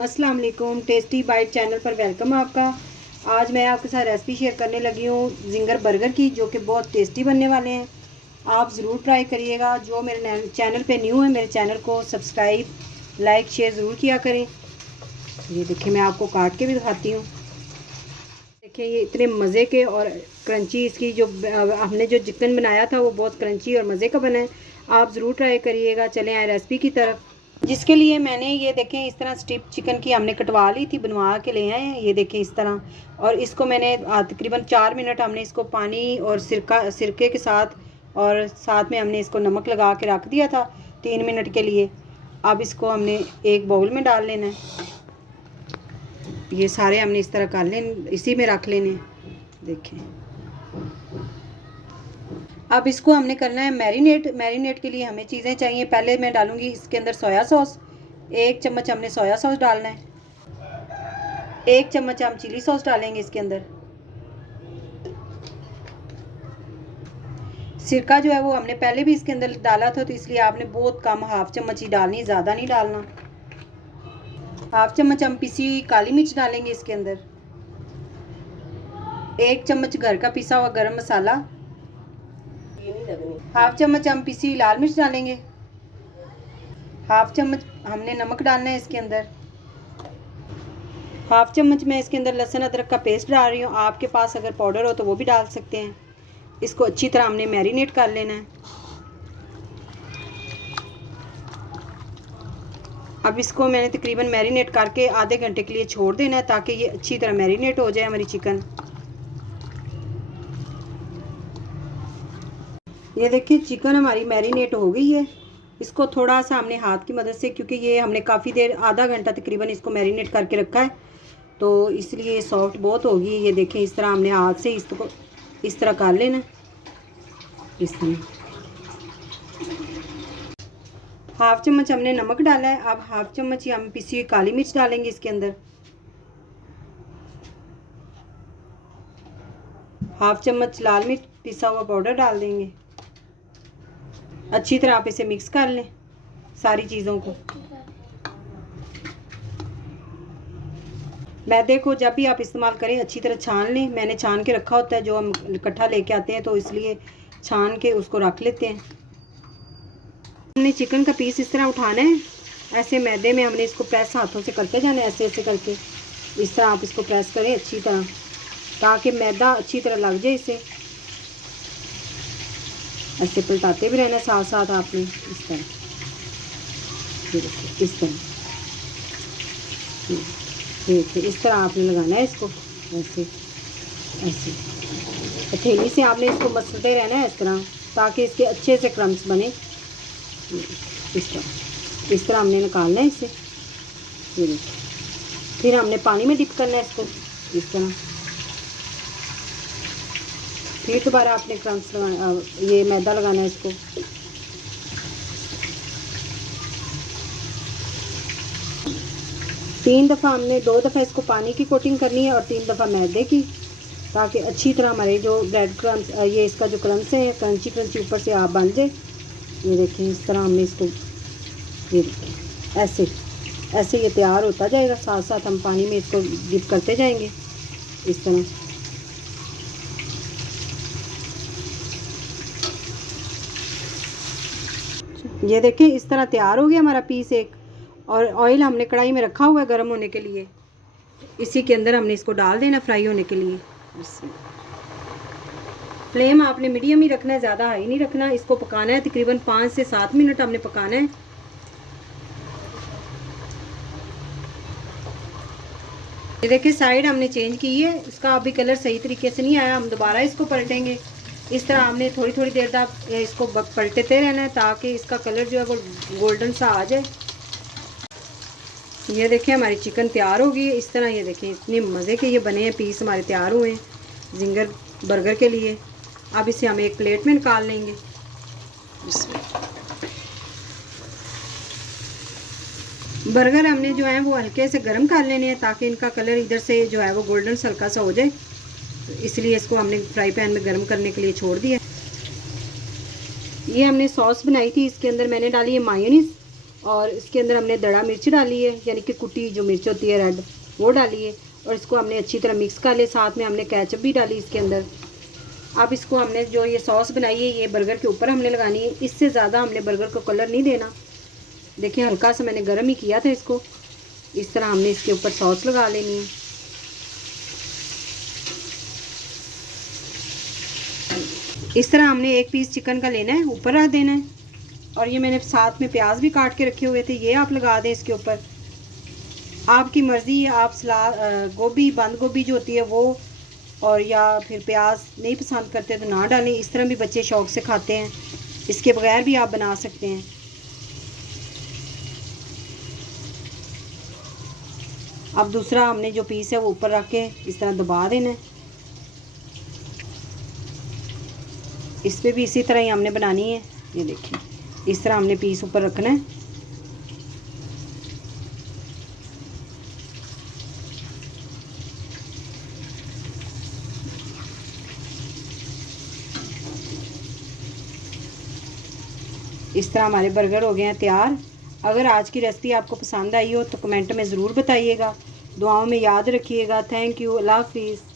अस्सलाम वालेकुम। Tasty bite channel पर वेलकम आपका। आज मैं आपके साथ रेसिपी शेयर करने लगी हूँ जिंगर बर्गर की, जो कि बहुत टेस्टी बनने वाले हैं। आप ज़रूर ट्राई करिएगा। जो मेरे चैनल पे न्यू है, मेरे चैनल को सब्सक्राइब लाइक शेयर ज़रूर किया करें। ये देखिए, मैं आपको काट के भी दिखाती हूँ। देखिए, ये इतने मज़े के और क्रंची, इसकी जो हमने जो चिकन बनाया था वो बहुत क्रंची और मज़े का बना है। आप ज़रूर ट्राई करिएगा। चलें आए रेसिपी की तरफ। जिसके लिए मैंने ये देखें इस तरह स्ट्रिप चिकन की हमने कटवा ली थी, बनवा के ले आए हैं। ये देखें इस तरह, और इसको मैंने तकरीबन 4 मिनट हमने इसको पानी और सिरके के साथ, और साथ में हमने इसको नमक लगा के रख दिया था 3 मिनट के लिए। अब इसको हमने एक बाउल में डाल लेना है। ये सारे हमने इस तरह कर लेने, इसी में रख लेने। देखें, अब इसको हमने करना है मैरिनेट के लिए हमें चीज़ें चाहिए। पहले मैं डालूंगी इसके अंदर सोया सॉस। 1 चम्मच हमने सोया सॉस डालना है। 1 चम्मच हम चिली सॉस डालेंगे इसके अंदर। सिरका जो है वो हमने पहले भी इसके अंदर डाला था, तो इसलिए आपने बहुत कम, 1/2 चम्मच ही डालनी, ज़्यादा नहीं डालना। 1/2 चम्मच हम पिसी काली मिर्च डालेंगे इसके अंदर। 1 चम्मच घर का पिसा हुआ गरम मसाला। 1/2 चम्मच हम पिसी लाल मिर्च डालेंगे। 1/2 चम्मच हमने नमक डालना है इसके अंदर। 1/2 चम्मच मैं इसके अंदर लहसुन अदरक का पेस्ट डाल रही हूँ। आपके पास अगर पाउडर हो तो वो भी डाल सकते हैं। इसको अच्छी तरह हमने मैरिनेट कर लेना है। अब इसको मैंने तकरीबन मैरिनेट करके आधे घंटे के लिए छोड़ देना है, ताकि ये अच्छी तरह मैरिनेट हो जाए हमारी चिकन। ये देखिए, चिकन हमारी मैरिनेट हो गई है। इसको थोड़ा सा हमने हाथ की मदद से, क्योंकि ये हमने काफ़ी देर, आधा घंटा तकरीबन इसको मैरिनेट करके रखा है, तो इसलिए सॉफ्ट बहुत होगी। ये देखें, इस तरह हमने हाथ से इसको इस तरह कर लेना। इस तरह 1/2 चम्मच हमने नमक डाला है। अब 1/2 चम्मच ही हम पिसी हुई काली मिर्च डालेंगे इसके अंदर। 1/2 चम्मच लाल मिर्च पिसा हुआ पाउडर डाल देंगे। अच्छी तरह आप इसे मिक्स कर लें सारी चीज़ों को। मैदे को जब भी आप इस्तेमाल करें अच्छी तरह छान लें। मैंने छान के रखा होता है, जो हम इकट्ठा लेके आते हैं, तो इसलिए छान के उसको रख लेते हैं। हमने चिकन का पीस इस तरह उठाना है। ऐसे मैदे में हमने इसको प्रेस हाथों से करते जाना है, ऐसे ऐसे करके। इस तरह आप इसको प्रेस करें अच्छी तरह, ताकि मैदा अच्छी तरह लग जाए इसे। ऐसे पलटाते भी रहना साथ साथ आपने, इस तरह। इस तरह देखिए, इस तरह आपने लगाना है इसको। ऐसे ऐसे हथेली से आपने इसको मसलते रहना है इस तरह, ताकि इसके अच्छे से क्रम्स बने। इस तरह हमने निकालना है इसे। ये देखिए, फिर हमने पानी में डिप करना है इसको इस तरह। फिर दोबारा आपने क्रम्स लगाना, ये मैदा लगाना है इसको। तीन दफ़ा हमने, 2 दफ़ा इसको पानी की कोटिंग करनी है और 3 दफ़ा मैदे की, ताकि अच्छी तरह हमारे जो ब्रेड क्रम्स, ये इसका जो क्रम्स है क्रंची क्रंची ऊपर से आप बन जाए। ये देखिए, इस तरह हमने इसको, ये देखिए, ऐसे ऐसे ये तैयार होता जाएगा। साथ साथ हम पानी में इसको डिप करते जाएंगे इस तरह। ये देखिए, इस तरह तैयार हो गया हमारा पीस एक। और ऑयल हमने कढ़ाई में रखा हुआ है गर्म होने के लिए। इसी के अंदर हमने इसको डाल देना फ्राई होने के लिए। फ्लेम आपने मीडियम ही रखना है, ज़्यादा हाई नहीं रखना। इसको पकाना है तकरीबन 5 से 7 मिनट हमने पकाना है। ये देखिए, साइड हमने चेंज की है। इसका अभी कलर सही तरीके से नहीं आया, हम दोबारा इसको पलटेंगे। इस तरह हमने थोड़ी थोड़ी देर तक इसको पलटते रहना है, ताकि इसका कलर जो है वो गोल्डन सा आ जाए। ये देखिए, हमारी चिकन तैयार हो गई है इस तरह। ये देखिए, इतने मज़े के ये बने हैं पीस, हमारे तैयार हुए हैं जिंगर बर्गर के लिए। अब इसे हम एक प्लेट में निकाल लेंगे। बर्गर हमने जो है वो हल्के से गर्म कर लेने हैं, ताकि इनका कलर इधर से जो है वो गोल्डन हल्का सा हो जाए। तो इसलिए इसको हमने फ्राई पैन में गर्म करने के लिए छोड़ दिया। ये हमने सॉस बनाई थी, इसके अंदर मैंने डाली है मायोनीज़। और इसके अंदर हमने दड़ा मिर्च डाली है, यानी कि कुटी जो मिर्च होती है रेड, वो डाली है। और इसको हमने अच्छी तरह मिक्स कर लिया। साथ में हमने केचप भी डाली इसके अंदर। अब इसको हमने जो ये सॉस बनाई है ये बर्गर के ऊपर हमने लगानी है। इससे ज़्यादा हमने बर्गर को कलर नहीं देना। देखिए हल्का सा मैंने गर्म ही किया था इसको। इस तरह हमने इसके ऊपर सॉस लगा लेनी है। इस तरह हमने एक पीस चिकन का लेना है, ऊपर रख देना है। और ये मैंने साथ में प्याज भी काट के रखे हुए थे, ये आप लगा दें इसके ऊपर। आपकी मर्ज़ी है, आप सलाद गोभी बंद गोभी जो होती है वो, और या फिर प्याज नहीं पसंद करते तो ना डालें। इस तरह भी बच्चे शौक़ से खाते हैं, इसके बगैर भी आप बना सकते हैं। अब दूसरा हमने जो पीस है वो ऊपर रख के इस तरह दबा देना है। इस पर भी इसी तरह ही हमने बनानी है। ये देखिए इस तरह हमने पीस ऊपर रखना है। इस तरह हमारे बर्गर हो गए हैं तैयार। अगर आज की रेसिपी आपको पसंद आई हो तो कमेंट में ज़रूर बताइएगा। दुआओं में याद रखिएगा। Thank you. अल्लाह हाफिज़।